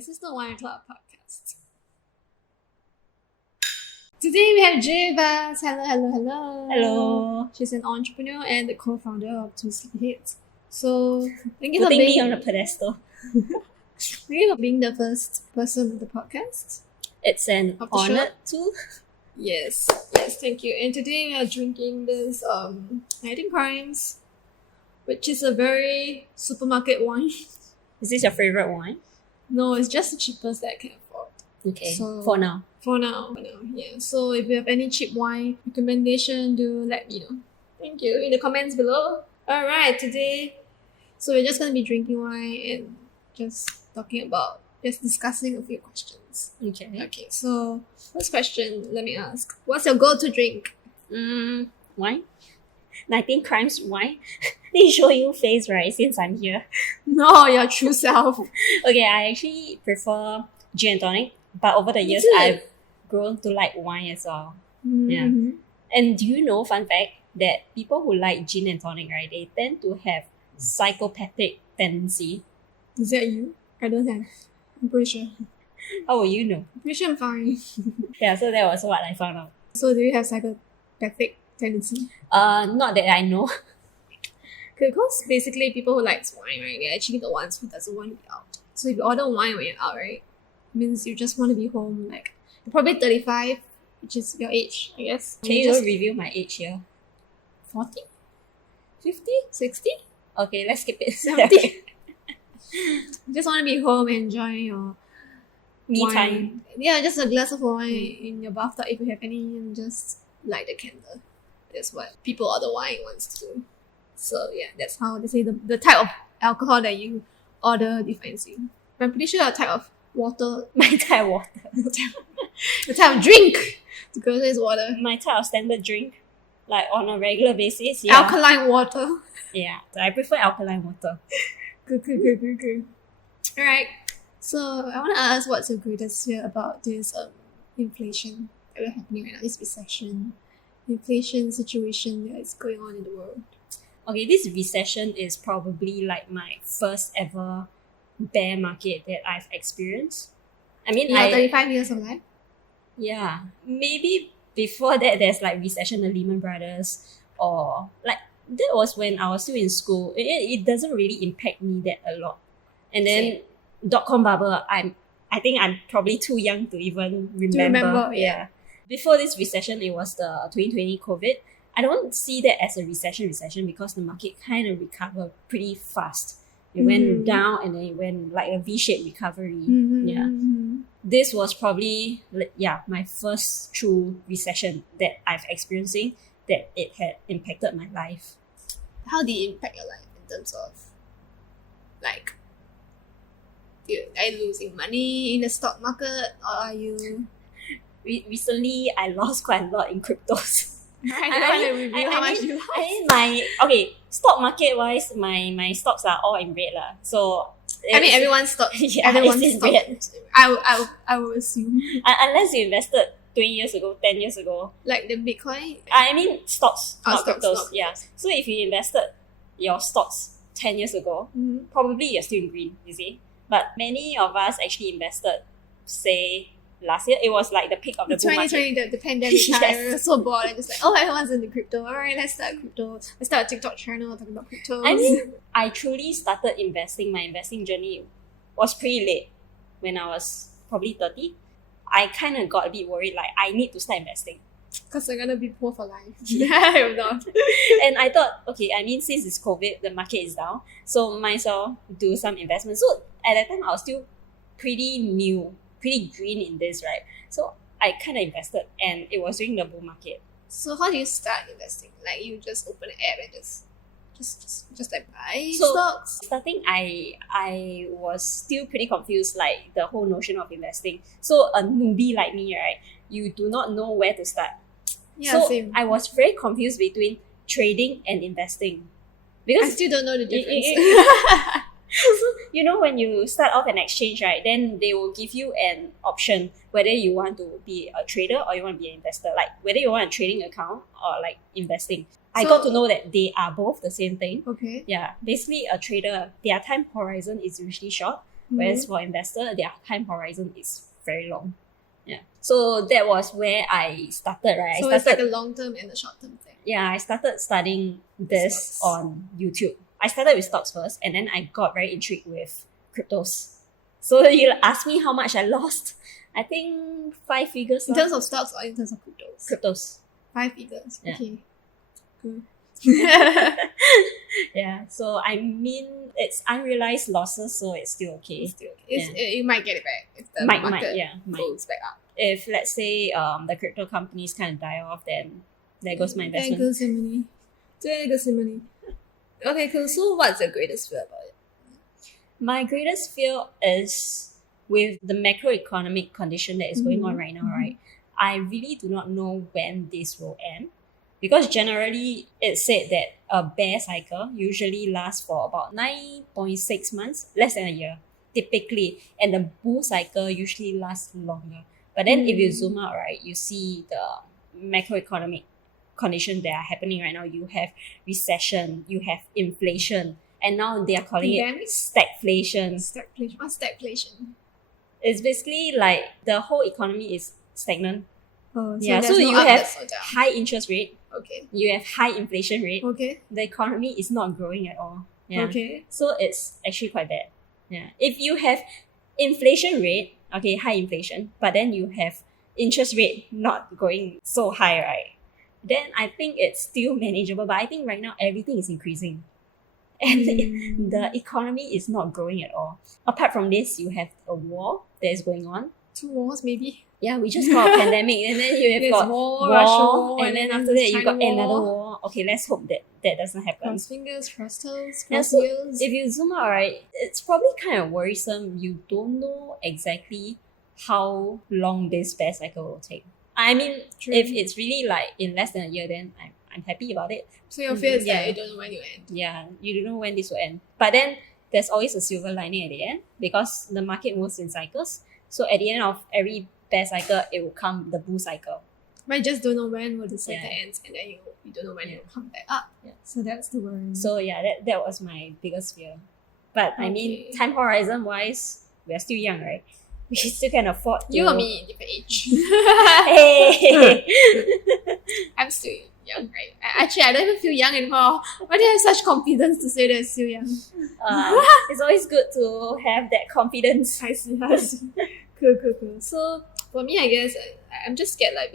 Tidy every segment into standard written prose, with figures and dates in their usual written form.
This is the WOC Podcast. Today we have Jay with us. Hello. Hello. She's an entrepreneur and the co-founder of Two Sleepyheads. So thank you Putting for being me on a pedestal. Thank you for being the first person of the podcast. It's an Of the honor to. Yes, thank you. And today we are drinking this Hiding Crimes, which is a very supermarket wine. Is this your favorite wine? No, it's just the cheapest that I can afford. Okay. So- For now. For now, yeah. So if you have any cheap wine recommendation, do let me know. Thank you in the comments below. Alright, today, so we're just gonna be drinking wine and just discussing a few questions. Okay. Okay, so first question, let me ask. What's your go-to drink? Wine? 19 Crimes wine? They show you face, right? Since I'm here. No, your true self. Okay, I actually prefer gin and tonic. But over the years, too. I've grown to like wine as well. Mhm. And do you know, fun fact, that people who like gin and tonic, right, they tend to have psychopathic tendency. Is that you? I don't have. I'm pretty sure. How will you know? Pretty sure I'm fine. Yeah, so that was what I found out. So do you have psychopathic tendency? Not that I know. Because basically people who likes wine, right, they're actually the ones who doesn't want to be out. So if you order wine when you're out, right, means you just want to be home, like, you're probably 35, which is your age, I guess. Can you just reveal my age here? 40? 50? 60? Okay, let's skip it. 70? You just want to be home and enjoy your Me wine. time. Yeah, just a glass of wine in your bathtub if you have any, and just light the candle. That's what people order wine wants to do. So yeah, that's how they say the type of alcohol that you order defines you. But I'm pretty sure the type of water, My type of water. the type of drink to go is water. My type of standard drink. Like on a regular basis. Yeah. Alkaline water. Yeah. So I prefer alkaline water. Good. Alright. So I want to ask, what's your greatest fear about this inflation that we're happening right now, this recession, inflation situation that is going on in the world? Okay, this recession is probably like my first ever bear market that I've experienced. I mean, In your 35 years of life? yeah, maybe before that there's like recession, the Lehman Brothers, or like that was when I was still in school. It doesn't really impact me that a lot. And then dot-com bubble, I think I'm probably too young to even remember. Yeah. Before this recession, it was the 2020 COVID. I don't see that as a recession because the market kind of recovered pretty fast. It went down and then it went like a V-shaped recovery. Yeah. This was probably, my first true recession that I've experiencing, that it had impacted my life. How did it impact your life in terms of, like, are you losing money in the stock market, or are you... Recently, I lost quite a lot in cryptos. I don't want to reveal how much you lost. Stock market wise, my stocks are all in red lah. So I mean, everyone's stock. Yeah, everyone's it's in stock. red. I will assume. Unless you invested 20 years ago, 10 years ago. Like the Bitcoin. I mean stocks, not Stocks, cryptos. stocks. Yeah. So if you invested your stocks 10 years ago, probably you're still in green, you see. But many of us actually invested, say, last year. It was like the peak of the bull market. 2020, the pandemic time, Yes. we were so bored and just like, oh, everyone's into crypto. Alright, let's start crypto. Let's start a TikTok channel talking about cryptos. I mean, I truly started investing. My investing journey was pretty late, when I was probably 30. I kind of got a bit worried, like, I need to start investing. because I'm gonna be poor for life. I'm not. And I thought, okay, I mean, since it's COVID, the market is down, so might as well do some investment. So at that time, I was still pretty new, pretty green in this, right? So I kind of invested, and it was during the bull market. So how do you start investing? Like, you just open an app and just like buy So, stocks? Starting, I was still pretty confused, like the whole notion of investing. So a newbie like me, right, you do not know where to start. Yeah, So same. I was very confused between trading and investing. I Because still don't know the difference. you know, when you start off an exchange, right, then they will give you an option whether you want to be a trader or you want to be an investor, like whether you want a trading account or like investing. I got to know that they are both the same thing. Okay. Yeah, basically a trader, their time horizon is usually short. Whereas for investor, their time horizon is very long. Yeah. So that was where I started, right? So it's like a long-term and a short-term thing. Yeah, I started studying this Stocks. on YouTube. I started with stocks first, and then I got very intrigued with cryptos. So you asked me how much I lost. I think 5 figures. In terms of stocks or in terms of cryptos? Cryptos. 5 figures. Yeah. Okay. Good. Yeah. So I mean, it's unrealized losses, so it's still okay. It's still okay. You might get it back if the Might, market yeah, might. goes back up. If let's say the crypto companies kind of die off, then there goes my There investment. goes your money. There goes your money. Okay, cool. So what's your greatest fear about it? My greatest fear is with the macroeconomic condition that is going on right now, right? I really do not know when this will end. Because generally, it's said that a bear cycle usually lasts for about 9.6 months, less than a year, typically. And the bull cycle usually lasts longer. But then if you zoom out, right, you see the macroeconomic conditions that are happening right now. You have recession, you have inflation, and now they are calling Pandemic? it stagflation. Stagflation. What's stagflation? It's basically like the whole economy is stagnant. Oh, so Yeah, there's so no you up, have there's no down. high interest rate, Okay. you have high inflation rate. Okay. The economy is not growing at all. Yeah. Okay. So it's actually quite bad. Yeah. If you have inflation rate, okay, high inflation, but then you have interest rate not going so high, right? Then I think it's still manageable. But I think right now everything is increasing. And the economy is not growing at all. Apart from this, you have a war that is going on. 2 wars maybe. Yeah, we just got a pandemic, and then you have There's got war, Russia war, and then there's after that you China got another war. Okay, let's hope that that doesn't happen. Cross fingers, cross toes, Yeah, cross so ears. if you zoom out, right, it's probably kind of worrisome. You don't know exactly how long this bear cycle will take. I mean, True. if it's really like in less than a year, then I'm happy about it. So your fear is Yeah. that you don't know when you end. Yeah, you don't know when this will end. But then there's always a silver lining at the end because the market moves in cycles. So at the end of every bear cycle, it will come the bull cycle. But you just don't know when will the cycle Yeah. ends, and then you don't know when it will come back up. Yeah. So that's the worry. So yeah, that was my biggest fear. But I mean, Okay. time horizon wise, we're still young, right? We still can afford to... you and me, different age. Hey! I'm still young, right? Actually, I don't even feel young anymore. Why do you have such confidence to say that I'm still young? It's always good to have that confidence. I see. Cool. So for me, I guess I'm just scared like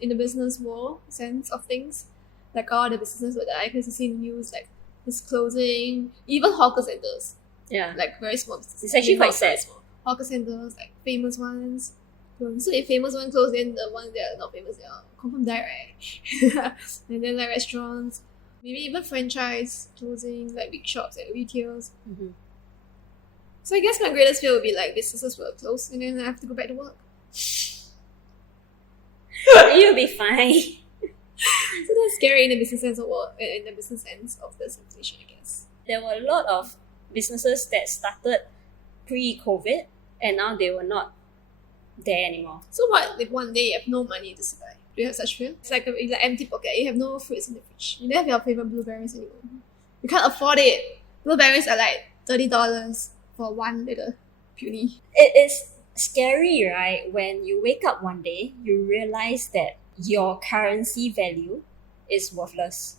in the business world sense of things. Like all the businesses that I can see in the news, like it's closing, even hawker centers, Yeah. like very small businesses. It's actually I mean, not quite very sad. small. Hawker centers, like famous ones. So if famous one close, then the ones that are not famous, they are confirm die, right? And then like restaurants, maybe even franchise closing, like big shops, like retails. Mhm. So I guess my greatest fear would be like businesses will close and then I have to go back to work. You'll be fine. So that's scary in the business sense of work, in the business sense of this inflation, I guess. There were a lot of businesses that started pre-COVID and now they were not there anymore. So what if one day you have no money to survive? Do you have such fear? It's like an empty pocket. You have no fruits in the fridge. You don't have your favorite blueberries anymore. You can't afford it. Blueberries are like $30 for one little puny. It is scary, right? When you wake up one day, you realize that your currency value is worthless.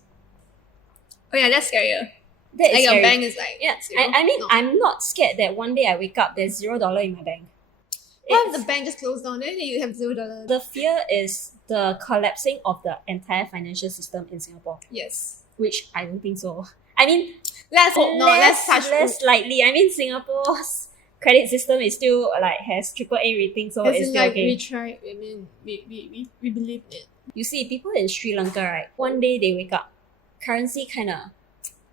Oh yeah, that's scarier. That is Like your scary. bank is like Yeah, zero. I mean, No. I'm not scared that one day I wake up, there's $0 in my bank. What if It's- the bank just closed down? Then you have $0. the fear is the collapsing of the entire financial system in Singapore, Yes. which I don't think so. I mean, Let's hope not. Let's touch less likely. I mean, Singapore's credit system is still like has AAA rating, so As it's in, still like, okay. we try. I mean, we believe in it. You see, people in Sri Lanka, right? One day they wake up, currency kind of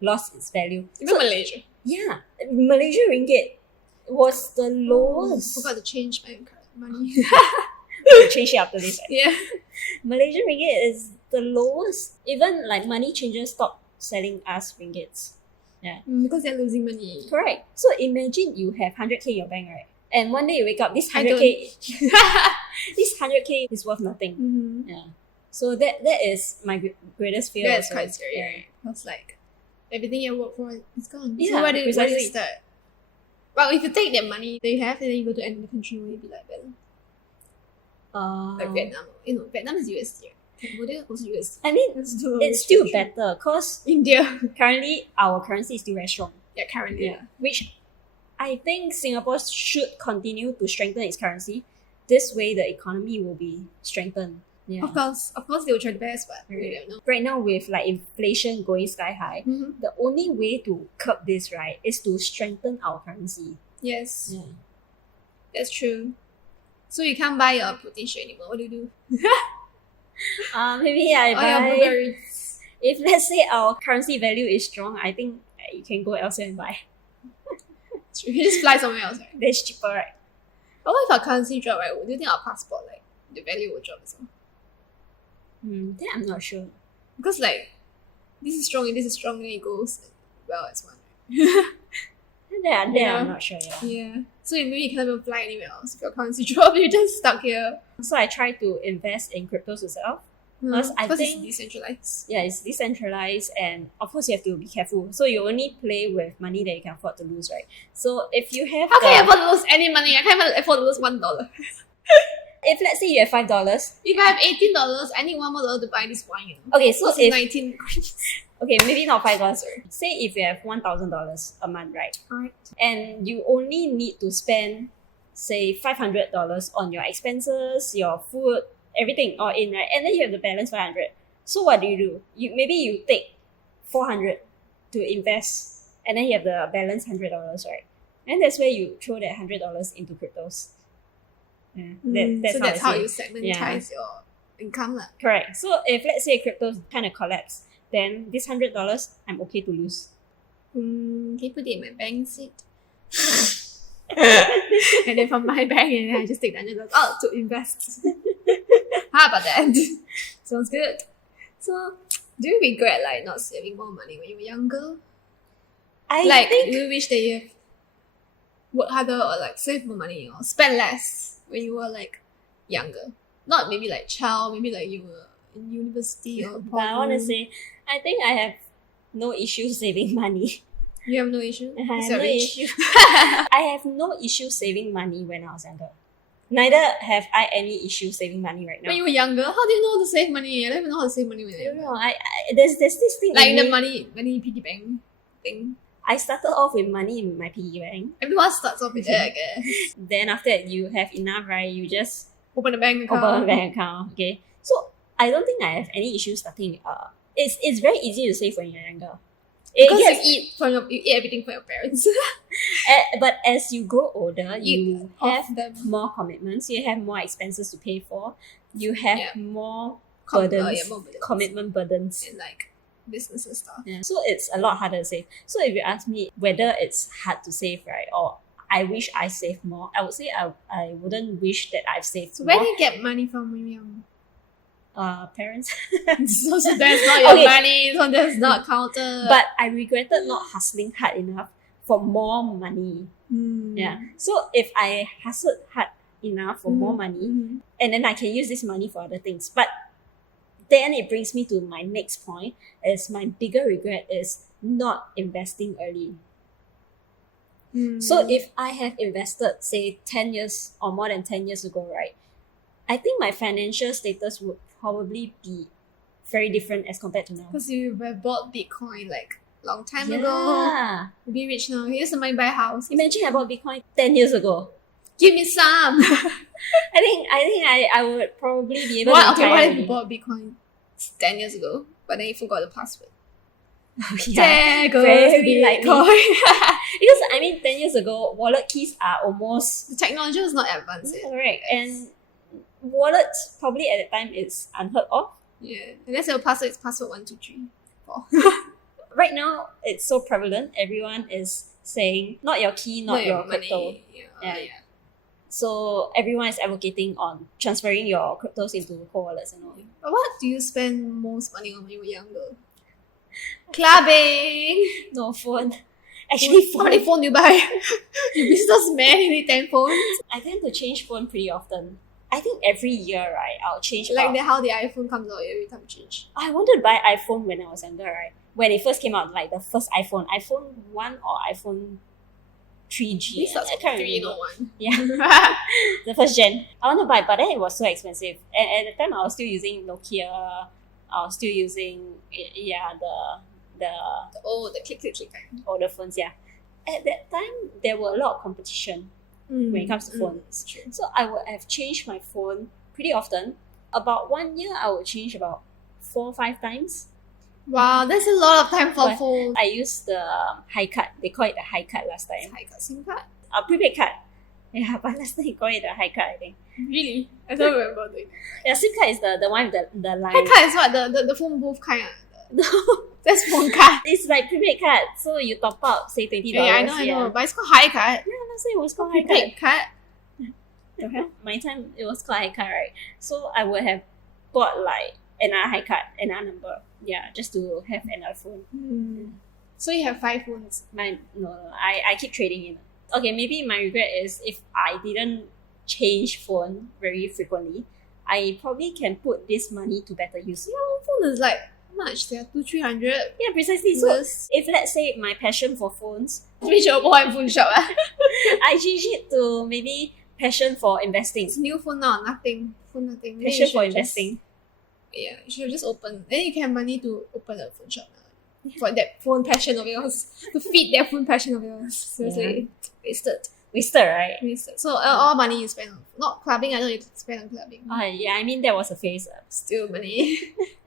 lost its value. Even Malaysia. Yeah, Malaysia ringgit was the lowest. Forgot to change my money. We'll change it after this. Right? Yeah. Malaysia ringgit is the lowest. Even like money changers stop selling us ringgits. Because they're losing money. Correct. So imagine you have 100k in your bank, right? And one day you wake up, this I 100k, this 100k is worth nothing. Mm-hmm. Yeah. So that is my greatest fear. That's also. quite scary, Yeah. right? Because like everything you work for is gone. Yeah, So where do you precisely. start? Well, if you take that money they have and then you go to another country, will it be like better? Like Vietnam. Vietnam is USD, right? Cambodia also USD. I mean, it's still better because India. currently our currency is still very strong. Yeah, currently. Yeah. Which I think Singapore should continue to strengthen its currency. This way the economy will be strengthened. Yeah. Of course, they will try the best, but we don't know. Right now with like inflation going sky high, the only way to curb this, right, is to strengthen our currency. Yes. Yeah. That's true. So you can't buy your protein shake anymore. What do you do? Maybe I Your buy. blueberries. If let's say our currency value is strong, I think you can go elsewhere and buy. True. You just fly somewhere else, right? That's cheaper, right? But what if our currency drop, right? Do you think our passport, like, the value will drop as well? Then I'm not sure. Because, like, this is strong, and then it goes, well, it's one. There I'm not sure, yeah. Yeah. So maybe you can't even fly anywhere else. If your currency drop, you're just stuck here. So I try to invest in cryptos itself. Because I Because think it's decentralized. yeah, it's decentralized and of course you have to be careful. So you only play with money that you can afford to lose, right? So if you have How can I afford to lose any money? I can't even afford to lose $1. if let's say you have $5, If I have $18, I need $1 more to buy this wine. You know? okay, so This is if 19 coins. okay, maybe not $5. Say if you have $1,000 a month, right? Alright. And you only need to spend say $500 on your expenses, your food, everything all in, right? And then you have the balance 500. So what do? Maybe you take 400 to invest, and then you have the balance $100, right? And that's where you throw that $100 into cryptos. Yeah, So that's how I you see it. segmentize your income. Correct. So if let's say cryptos kind of collapse, then this $100 I'm okay to lose. Can you put it in my bank seat? And then from my bank, and then I just take the $100 out to invest. How about that? Sounds good. So, do you regret like not saving more money when you were younger? I think do you wish that you have worked harder or like save more money or spend less when you were like younger? Not maybe like child, maybe like you were in university or but I want to say, I think I have no issue saving money. You have no issue? I have You're no rich. issue. I have no issue saving money when I was younger. Neither have I any issue saving money right now. When you were younger, how do you know how to save money? I don't even know how to save money when I you're don't younger. know. There's this thing Like in the me. money piggy bank thing. I started off with money in my piggy bank. Everyone starts off with that, I guess. Then after that, you have enough, right? You just Open a bank account. open a bank account. Okay. So I don't think I have any issue starting. It's very easy to save when you're younger. Because Yes, you eat everything for your parents. but as you grow older, you off have them. more commitments. You have more expenses to pay for. You have Yeah. more More burdens, burdens. commitment burdens. And like business and stuff. Yeah. So it's a lot harder to save. So if you ask me whether it's hard to save, right, or I wish I saved more, I would say I wouldn't wish that I've saved So more. where do you get money from when you're young? Parents. so that's not your Okay. money, so that's not counted. But I regretted not hustling hard enough for more money. Yeah. So if I hustled hard enough for more money, and then I can use this money for other things. But then it brings me to my next point, is my bigger regret is not investing early. So if I have invested, say, 10 years or more than 10 years ago, right, I think my financial status would probably be very different as compared to now. Because you have bought Bitcoin like long time ago. Yeah. You'll be rich now. Here's the money buy a house. Imagine I bought Bitcoin 10 years ago. Give me some. I think I would probably be able What to retire if you already. bought Bitcoin 10 years ago, but then you forgot the password? Yeah, There goes very likely. Bitcoin. Because I mean 10 years ago, wallet keys are almost The technology was not advanced yet. correct. And wallets probably at the time is unheard of. Yeah. Unless your password is password 1, 2, 3, 4. Right now, it's so prevalent. Everyone is saying not your key, not your crypto. Yeah. So everyone is advocating on transferring your cryptos into cold wallets and all. But what do you spend most money on when you were younger? Clubbing. No phone. Actually, How many phone. phones you buy? You businessman, you need 10 phones. I tend to change phone pretty often. I think every year, right, I'll change. Like about- how the iPhone comes out every time change. I wanted to buy iPhone when I was younger, right? When it first came out, like the first iPhone 1 or iPhone 3G. This starts I with can't 3 remember. 1. Yeah, the first gen. I want to buy, but then it was so expensive. And at the time, I was still using Nokia. I was still using the The click kind. older phones. Yeah, at that time there were a lot of competition when it comes to phones. True. So I would have changed my phone pretty often. About 1 year, I would change about 4 or 5 times. Wow, that's a lot of time for But phone. I used the high cut. They call it the high cut last time. High cut SIM card? A prepaid card. Yeah, but last time you call it the high cut, I think. Really? I don't remember doing that. Yeah, SIM card is the one with the line. High cut is what? The phone booth kind of. That's phone card. It's like prepaid card. So you top up, say $20. Yeah, I know. But it's called high cut. Yeah, last time it was called high cut. Prepaid card. My time, it was called high cut, right? So I would have bought like another high cut, another number. Yeah, just to have another phone. So you have 5 phones. I keep trading in. Okay, maybe my regret is if I didn't change phone very frequently, I probably can put this money to better use. Your phone is like how much? They are 200-300. Yeah, precisely. So if let's say my passion for phones, Which your boy phone shop? I change it to maybe passion for investing. It's new phone now, nothing. Phone nothing. Then you Passion for should investing. Yeah, you should just open. Then you can have money to open a phone shop now. For that phone passion of yours. To feed that phone passion of yours. Seriously. Wasted. Wasted, right? Wasted. So all money you spend on. Not clubbing, I don't need to spend on clubbing. Yeah, I mean, that was a phase. Still money.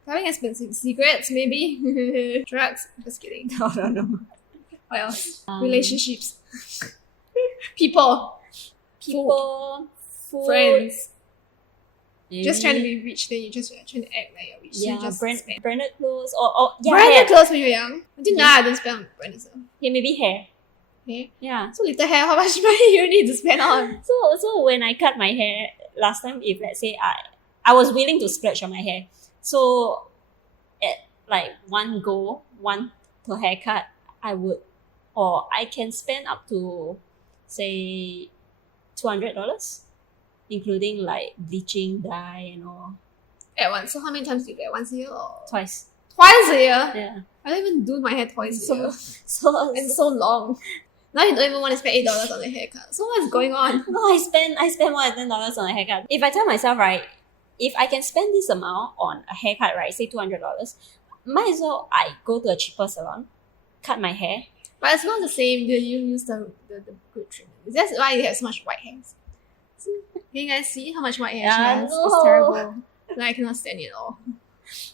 Clubbing expensive. Cigarettes, maybe. Drugs. Just kidding. No. What else? Relationships. People. People, food, Friends. maybe. Just trying to be rich, then you just trying to act like you're rich. Yeah, you just spend. branded clothes or yeah, Branded hair. clothes when you're young. Until now, I don't spend on branded stuff. Yeah, maybe hair. Okay. Yeah. So little hair, how much money you need to spend on? So when I cut my hair last time, if let's say I was willing to splurge on my hair. So at like one per haircut, I can spend up to say $200, including like bleaching, dye and all. At once. So how many times do you get? Once a year or Twice. twice a year? Yeah. I don't even do my hair twice a year. So It's so long. Now you don't even want to spend $8 on a haircut. So what's going on? no, I spend more than $10 on a haircut. If I tell myself, right, if I can spend this amount on a haircut, right, say $200, might as well I go to a cheaper salon, cut my hair. But it's not the same. You use the good treatment. That's why you have so much white hairs. Can you guys see how much white hair she has? no. It's terrible. Like, I cannot stand it at all.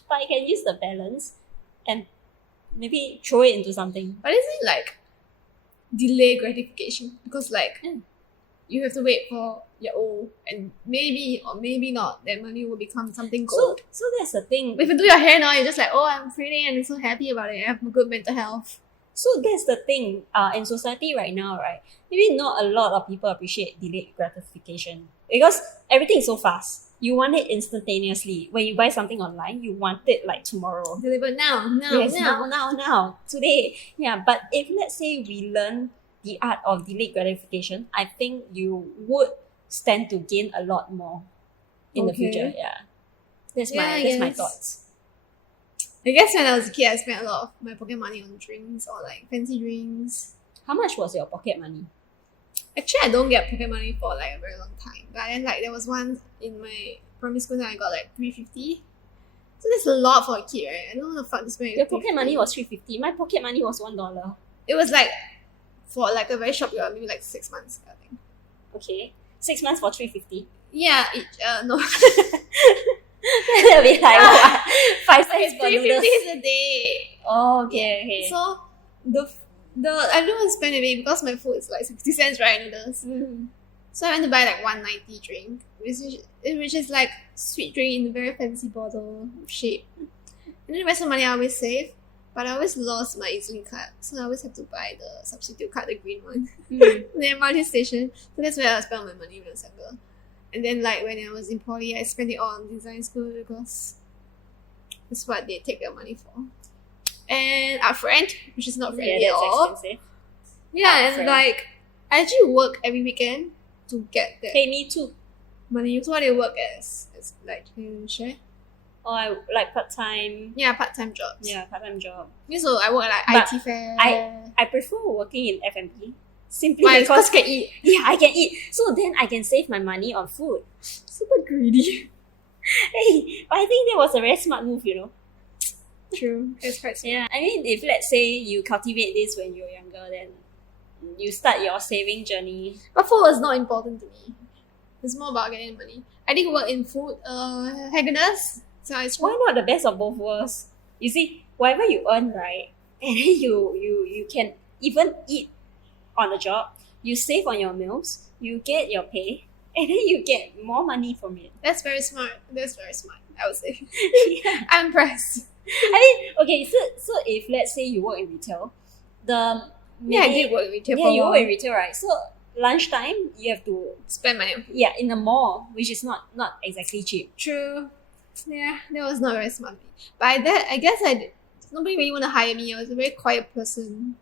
But I can use the balance and maybe throw it into something. But isn't it like delay gratification? Because like you have to wait for you're old and maybe or maybe not that money will become something gold. So that's the thing. If you do your hair now, you're just like, oh, I'm pretty and I'm so happy about it. I have good mental health. So that's the thing. In society right now, right? Maybe not a lot of people appreciate delayed gratification because everything is so fast. You want it instantaneously. When you buy something online, you want it like tomorrow. Delivered now, Yes, now, today. Yeah, but if let's say we learn the art of delayed gratification, I think you would stand to gain a lot more in the Okay. future. Yeah, that's Yeah, my yes. thoughts. I guess when I was a kid, I spent a lot of my pocket money on drinks or like fancy drinks. How much was your pocket money? Actually, I don't get pocket money for like a very long time. But then like there was one in my primary school that I got like $350. So that's a lot for a kid, right? I don't know what the fuck to spend. Your pocket money was $350. My pocket money was $1. It was like for like a very short period, maybe like 6 months, I think. Okay, 6 months for $350. Yeah, no. That'll be like what? 5 cents per $350 noodles. a day. Oh, okay. So the I don't want to spend a day because my food is like 60 cents, right? Noodles. So I went to buy like $1.90 drink, which is like sweet drink in a very fancy bottle shape. And then the rest of the money I always save, but I always lost my EZ-Link card, so I always have to buy the substitute card, the green one, the MRT station. So that's where I spent my money when I was younger. And then like when I was in poly, I spent it all on design school because that's what they take their money for. And upfront, which is not friendly at all. Expensive. Yeah, Upfront. and like I actually work every weekend to get that Hey, me too. money. So what do you work as? It's like, can you share? Or I like part-time. Yeah, part-time jobs. Yeah, part-time job. Yeah, so I work at like But IT fair. I prefer working in F&B Simply Why? because Because can eat. yeah, I can eat. So then I can save my money on food. Super greedy. Hey, but I think that was a very smart move, True. It's quite smart. Yeah, I mean, if let's say you cultivate this when you're younger, then you start your saving journey. But food was not important to me. It's more about getting money. I didn't work in food. Happiness. So it's Why not the best of both worlds? You see, whatever you earn, right, and then you can even eat on the job. You save on your meals. You get your pay, and then you get more money from it. That's very smart. That's very smart, I would say. Yeah. I'm impressed. I mean, okay, so if let's say you work in retail, I did work in retail Yeah, for a you while. work in retail, right? So lunchtime you have to Spend money on food. in the mall, which is not exactly cheap. True. Yeah, that was not very smart. But I guess nobody really want to hire me. I was a very quiet person.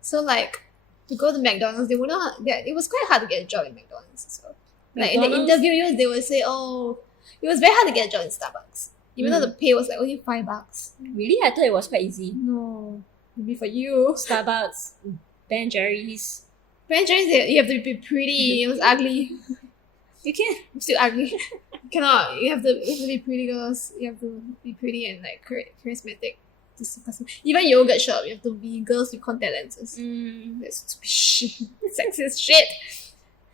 So like, to go to McDonald's, they wouldn't. It was quite hard to get a job in McDonald's. So like in the McDonald's? interview, they would say, "Oh, it was very hard to get a job in Starbucks, even though the pay was like only $5." Really, I thought it was quite easy. No, maybe for you. Starbucks, Ben and Jerry's. Ben & Jerry's, you have to be pretty. It was ugly. You can. I'm still ugly. Cannot. You have to be pretty, girls. You have to be pretty and like charismatic. Even yogurt shop, you have to be girls with contact lenses. That's stupid shit. Sexist shit.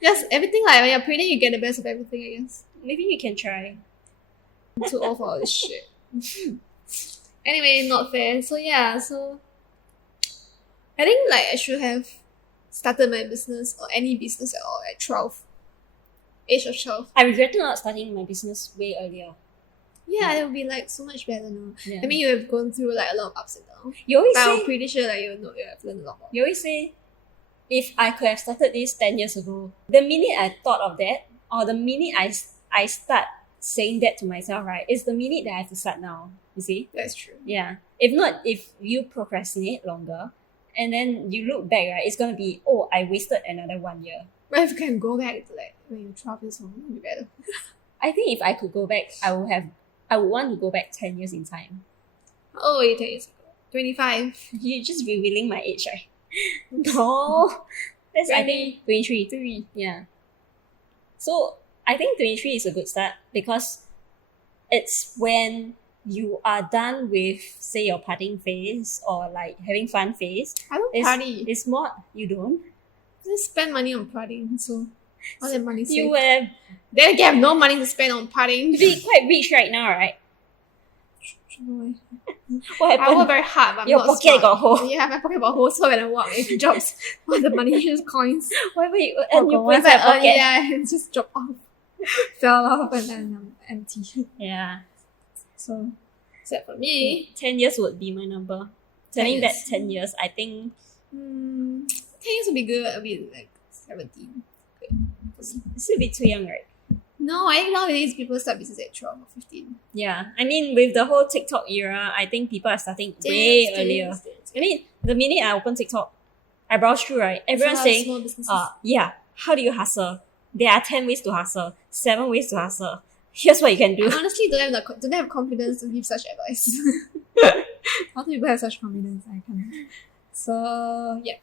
Just everything like when you're pretty, you get the best of everything, I guess. Maybe you can try. I'm too old for all this shit. Anyway, not fair. So yeah, I think like I should have started my business or any business at all at 12. Age of 12. I regretted not starting my business way earlier. Yeah, it would be like so much better now. Yeah. I mean, you have gone through like a lot of ups and downs. You always But I'm say, pretty sure like you have learned a lot more. you always say, if I could have started this 10 years ago, the minute I thought of that, or the minute I start saying that to myself, right, it's the minute that I have to start now. You see? That's true. Yeah. If not, if you procrastinate longer, and then you look back, right, it's gonna be, oh, I wasted another 1 year. But if you can go back to like when you're 12 years old, it would be better. I think if I could go back, I would want to go back 10 years in time. Oh, 10 years ago. 25. You're just revealing my age, right? No. That's, I think, 23. 3. Yeah. So, I think 23 is a good start because it's when you are done with, say, your partying phase or like having fun phase. I don't It's- party. It's more, you don't. Just spend money on partying, so all that money You saved. will Then you have no money to spend on partying. be quite rich right now, right? No, What I work happened? very hard, but I'm Your not pocket smart. got hole. Yeah, my pocket got holes, so when I walk, it drops all the money, just coins. Whatever you Oh, earn, you God, put inside your whatever I earn, pocket. yeah, it just drop off. Fell off and then I'm empty. Yeah. So, except for me, 10 years would be my number. 10 Turning that years. 10 years, I think 10 years would be good. I'll be like 17. it's still a bit too young, right? No, I think nowadays people start business at 12 or 15. Yeah. I mean, with the whole TikTok era, I think people are starting way earlier. I mean, the minute I open TikTok, I browse through, right? Everyone's saying, small businesses. yeah, how do you hustle? There are 10 ways to hustle, 7 ways to hustle. Here's what you can do. I honestly don't have confidence to give such advice. How do people have such confidence? I can't. So yeah.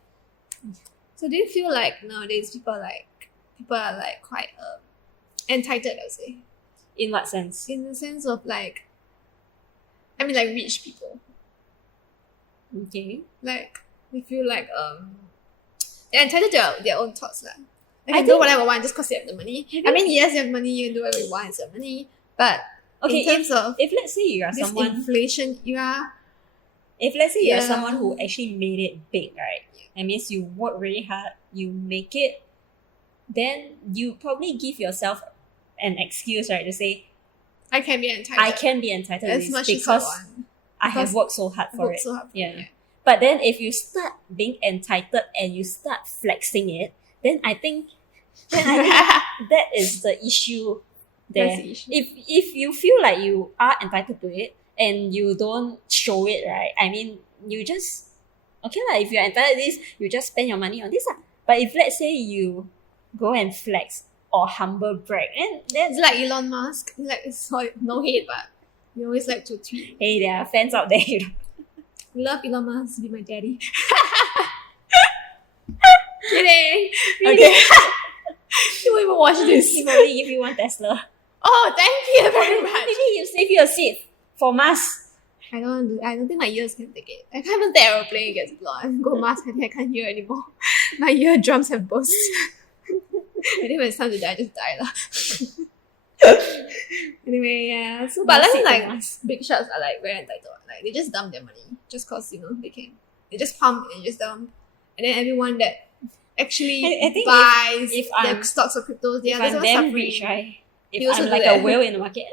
So do you feel like nowadays people are like quite entitled, I would say, In what sense? in the sense of like, I mean like rich people, Okay. like they feel like they're entitled to their own thoughts lah. They I can do think- whatever they want just because they have the money. I mean, yes, you have money, you can do whatever you want, it's your money. But Okay, in terms of if let's say you are this someone, inflation era, if let's say you're Yeah. someone who actually made it big, right? That means you work really hard, you make it, then you probably give yourself an excuse, right, to say, I can be entitled. I can be entitled to as this much as I because want. I have because worked so hard I for work it. so hard for Yeah. it. But then if you start being entitled and you start flexing it, then I think that is the issue there. That's the issue. If you feel like you are entitled to it and you don't show it, right? I mean, you just okay lah. If you're entitled to this, you just spend your money on this lah. But if let's say you go and flex or humble brag, and It's that's like Elon Musk. Like it's no hate, but you always like to tweet. hey, there are fans out there. You know. Love Elon Musk, be my daddy. Kidding. Okay. You won't even watch this. He probably give you one Tesla. Oh, thank you very much. Maybe you save you a seat for Mars. I don't think my ears can take it. I can't even take aeroplane, it gets blocked. Go mask, I think I can't hear anymore. My eardrums have burst. I think when it's time to die, I just die lah. Anyway, yeah. So, but Sit like on Mars. big shots are like very entitled. Like they just dump their money just cause they can. They just pump and just dump, and then everyone that actually I think buys if their I'm- stocks or cryptos, they If are I'm the ones damn suffering. rich, right? You If also I'm do like that. a whale in the market,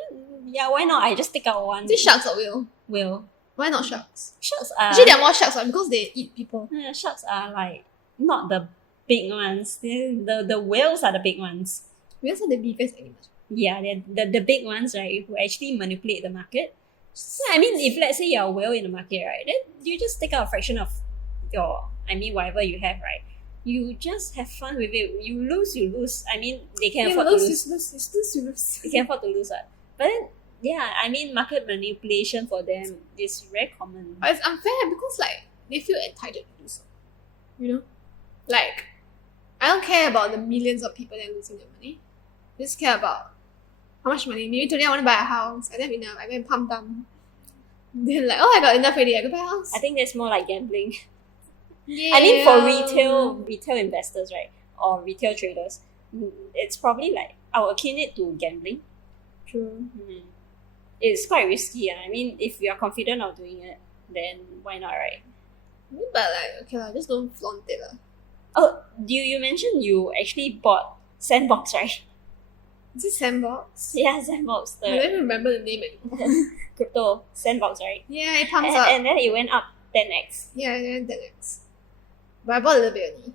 yeah, why not? I just take out one. Is it sharks or whale? Whale. Why not sharks? Sharks are Actually, there are more sharks because they eat people. sharks are like not the big ones. The whales are the big ones. Whales are the biggest animals. Yeah, they're the big ones, right? Who actually manipulate the market. So I mean, if let's say you're a whale in the market, right, then you just take out a fraction of whatever you have, right? You just have fun with it. You lose. I mean, they can afford to lose. You lose. They can afford to lose, right? But then, yeah, I mean, market manipulation for them is very common. But it's unfair because like they feel entitled to do so. You know? Like I don't care about the millions of people that are losing their money. I just care about how much money. Maybe today I want to buy a house. I don't have enough. I go and pump dump. Then like, oh, I got enough already. I go buy a house. I think that's more like gambling. Yeah. I mean, for retail investors, right, or retail traders, it's probably like I would akin it to gambling. True. It's quite risky. I mean, if you are confident of doing it, then why not, right? But like, okay lah, just don't flaunt it lah. Oh, you mentioned you actually bought Sandbox, right? Is it Sandbox? Yeah, Sandbox, I don't the even remember the name anymore. crypto Sandbox, right? Yeah, it pumps up. And then it went up 10x. Yeah, and then 10x. But I bought a little bit only.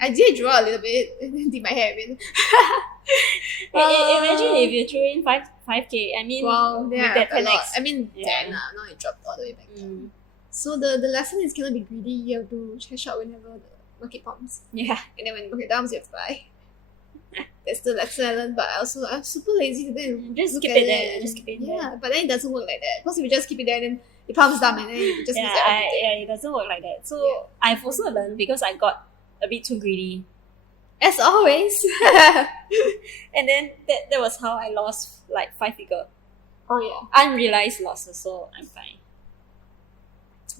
I did draw a little bit and then did my hair a bit. Imagine if you threw in 5k. I mean, Wow, with yeah, that a lot. 10x. I mean, Yeah. then now it dropped all the way back down. So the lesson is cannot be greedy. You have to cash out whenever the market pumps. Yeah. And then when the market dumps, you have to buy. That's the lesson I learned, but I'm super lazy to then Just look keep at it there. Just keep it there. Yeah, but then it doesn't work like that. Because if you just keep it there, then it pumps down and then you just lose everything. It doesn't work like that. So Yeah. I've also learned because I got a bit too greedy. As always. And then that was how I lost like 5-figure. Oh yeah. Unrealized losses, so I'm fine.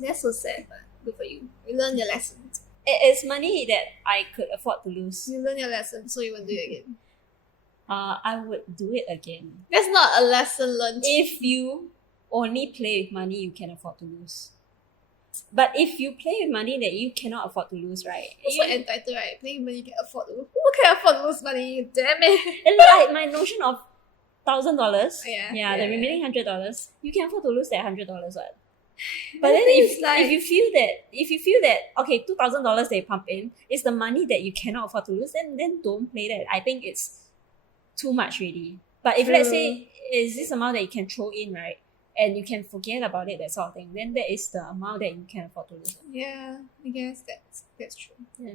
That's so sad, but good for you. You learn your lesson. It's money that I could afford to lose. You learn your lesson, so you won't do it again. I would do it again. That's not a lesson learned. If you only play with money you can afford to lose. But if you play with money that you cannot afford to lose, right? Also entitled, right? Playing money you can afford to lose. Who can afford to lose money? Damn it. And like my notion of $1,000, Yeah, the yeah. remaining $100, you can afford to lose that $100, what? But The then thing if is, like- if you feel that okay, $2,000 they pump in is the money that you cannot afford to lose, then don't play that. I think it's too much really. But if let's True. say is this amount that you can throw in, right, and you can forget about it, that sort of thing, then that is the amount that you can afford to lose. Yeah, I guess that's true. Yeah.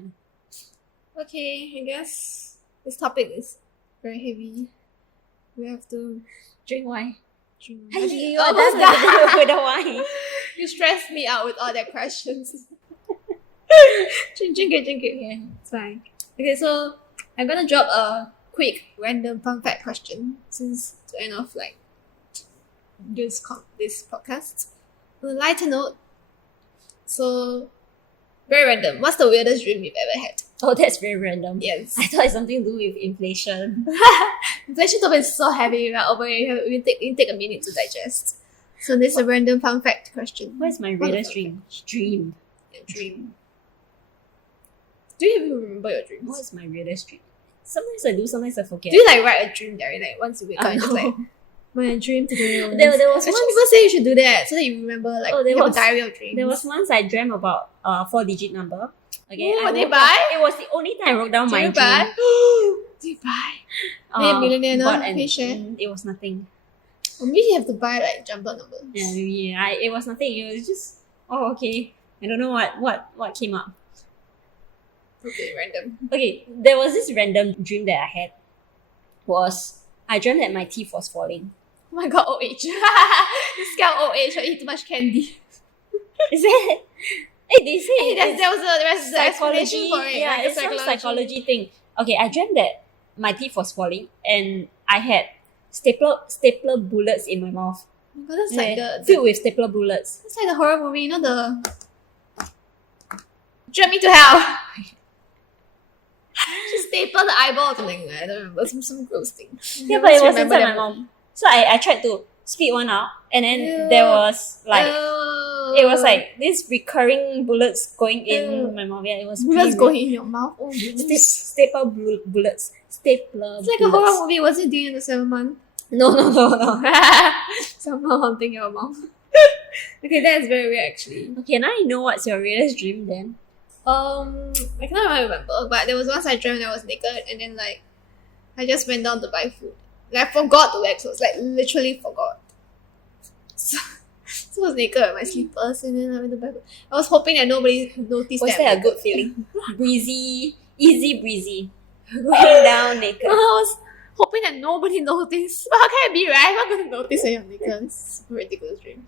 Okay, I guess this topic is very heavy. We have to Drink wine. drink. You Oh, are who's done that? with the wine. You stressed me out with all that questions. drink it. Yeah. It's fine. Okay, so I'm gonna drop a quick random fun fact question since to end off like this podcast. On a lighter note, so very random. What's the weirdest dream you've ever had? Oh, that's very random. Yes. I thought it's something to do with inflation. Inflation topic is so heavy. We're over here. We take a minute to digest. So this is a random fun fact question. What is my What weirdest the dream? Dream. Your dream. Do you even remember your dreams? What is my weirdest dream? Sometimes I do, sometimes I forget. Do you like write a dream diary? Like once you wake up, and just no. like my dream today. Was... There was Actually, once- people say you should do that so that you remember. Like Oh, there you have was- a diary of dreams. There was once I dreamt about 4-digit number. Okay, Ooh, I did you wrote buy? down- It was the only time I wrote down my Do you dream. buy? Do you buy? Maybe a millionaire now, bought can you share? it was nothing. Or maybe you have to buy like jumper numbers. Yeah, maybe it was nothing. It was just okay. I don't know what came up. Okay, random. Okay, there was this random dream that I had. Was I dreamt that my teeth was falling. Oh my god, old age. This guy old age, I eat too much candy. Is it? Hey, they say There was the explanation psychology. for it. Yeah, like a it's some psychology thing. Okay, I dreamt that my teeth was falling and I had stapler bullets in my mouth. Oh my God, that's like Filled with stapler bullets. it's like the horror movie, you know the Drag Me to Hell. Just staple the eyeball or something. I don't remember. Some gross thing. Yeah, I but it always was remember inside my that mouth. So I tried to spit one out and then Ew. there was like Ew. it was like this recurring bullets going in Ew. my mouth. Yeah, it was bullets pretty going in your mouth. Oh weird. goodness. Staple bullets. Stapler It's like a bullets. horror movie. Was it during the 7th month? No. Somehow haunting your mouth. Okay, that is very weird actually. Okay, now I know what's your weirdest dream then. I cannot really remember, but there was once I dreamt I was naked and then like I just went down to buy food. Like, I forgot to wear clothes, like literally forgot. So I was naked with my slippers and then I went to buy food. I was hoping that nobody noticed Was that. that a good feeling? Easy breezy. Going down naked. I was hoping that nobody noticed. But how can it be, right? I'm not going to notice when you're naked. It's a ridiculous dream.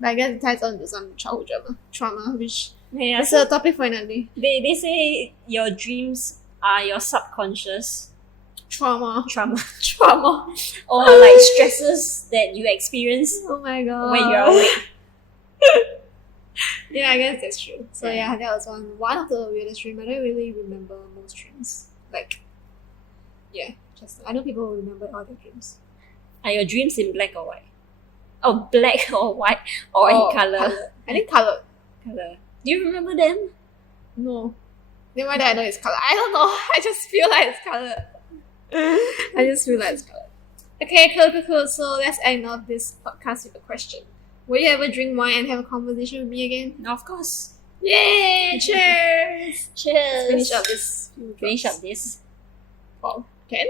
But I guess it ties on to some childhood trauma, which Yeah, is so a topic for another day. they say your dreams are your subconscious Trauma. trauma Oh or like stresses that you experience my god. when you're awake. Yeah, I guess that's true. So Yeah. yeah, that was one of the weirdest dreams. I don't really remember most dreams. Like, yeah, just I know people will remember all their dreams. Are your dreams in black or white? Oh, black or white or any color? I think colored. Color. Do you remember them? No. Then why do I know it's colored? I don't know. I just feel like it's colored. I just feel like it's colored. Okay, cool. So let's end off this podcast with a question. Will you ever drink wine and have a conversation with me again? No, of course. Yay! Cheers! Cheers. Finish up this. Finish up this. Wow. Can?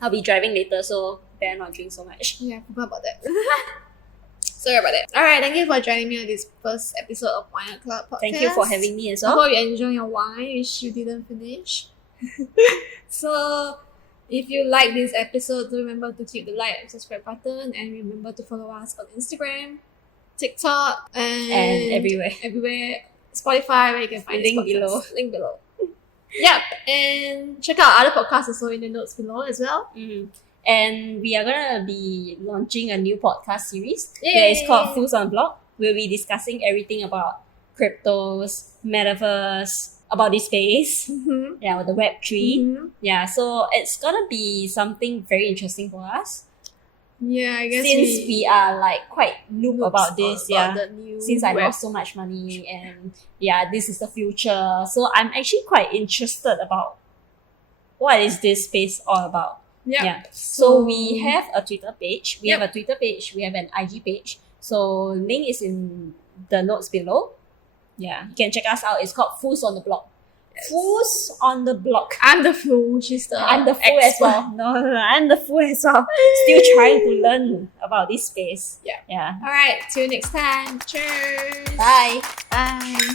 I'll be driving later, so better not drink so much. Yeah, I forgot about that. Sorry about that. Alright, thank you for joining me on this first episode of Wine Club Podcast. Thank you for having me as I well. hope you enjoy your wine, which you didn't finish. So, if you like this episode, remember to click the like and subscribe button, and remember to follow us on Instagram, TikTok, And everywhere. Spotify, where you can find Link this podcast. below. Link below. Yep, and check out other podcasts also in the notes below as well. And we are gonna be launching a new podcast series that Yay! is called Fools on Block. We'll be discussing everything about cryptos, metaverse, about this space, Mm-hmm. yeah, with the Web3. Mm-hmm. Yeah, so it's gonna be something very interesting for us. Yeah, I guess Since we are like quite noob about this, the new since I web. lost so much money and yeah, this is the future. So I'm actually quite interested about what is this space all about. Yep. Yeah. So we have a Twitter page. We have a Twitter page. We have an IG page. So link is in the notes below. Yeah. You can check us out. It's called Fools on the Block. Yes. Fools on the Block. I'm the fool, which is the I'm the fool as well. No, I'm the fool as well. Still trying to learn about this space. Yeah. Yeah. Alright, till next time. Cheers. Bye. Bye.